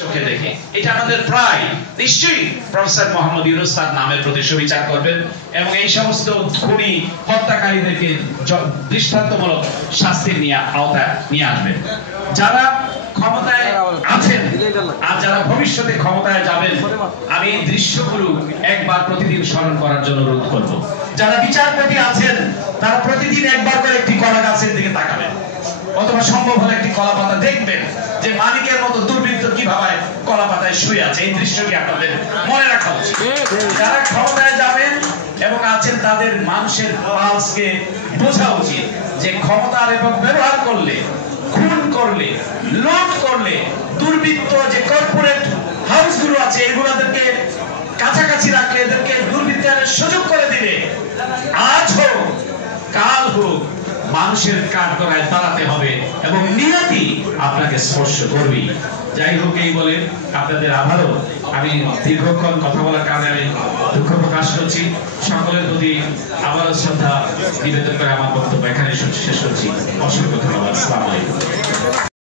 চোখে দেখে এটা আমাদের প্রায় নিশ্চয়ই প্রফেসর মোহাম্মদ ইউনূস তার নামের প্রতি সুবিচার করবেন এবং এই সমস্ত খুনি হত্যাকারীদেরকে দৃষ্টান্তমূলক শাস্তির আওতায় নিয়ে আসবেন। যারা ক্ষমতায় আছেন আর যারা ভবিষ্যতে ক্ষমতায় যাবেন, আমি এই দৃশ্যগুলো একবার প্রতিদিন স্মরণ করার জন্য অনুরোধ করব। যারা বিচারপতি আছেন তারা প্রতিদিন একবার করে একটি কলা গাছের দিকে তাকাবেন, অথবা সম্ভব হলে একটি কলা পাতা দেখবেন যে মানিকের মতো দুর্বৃত্ত কিভাবে কলা পাতায় শুয়ে আছে। এই দৃশ্যটি আপনাদের মনে রাখা উচিত। যারা ক্ষমতায় যাবেন এবং আছেন তাদের মানুষের পালসকে বোঝা উচিত যে ক্ষমতার এবং ব্যবহার করলে, খুন করলে, লুট করলে, দুর্বৃত্ত যে কর্পোরেট হাউসগুলো আছে এগুলোদেরকে কাছাকাছি রাখলে, এদেরকে দুর্বৃত্তের সুযোগ করে দিলে আজ হোক কাল হোক মানুষের কাঠগড়ায় দাঁড়াতে হবে এবং নিয়তি আপনাকে স্পর্শ করবে। যাই হোক, এই বলে আপনাদের আবারও আমি দীর্ঘক্ষণ কথা বলার কারণে আমি দুঃখ প্রকাশ করছি। সকলের প্রতি আবারও শ্রদ্ধা নিবেদন করে আমার বক্তব্য এখানে শেষ করছি। অসংখ্য ধন্যবাদ। আসসালামু আলাইকুম।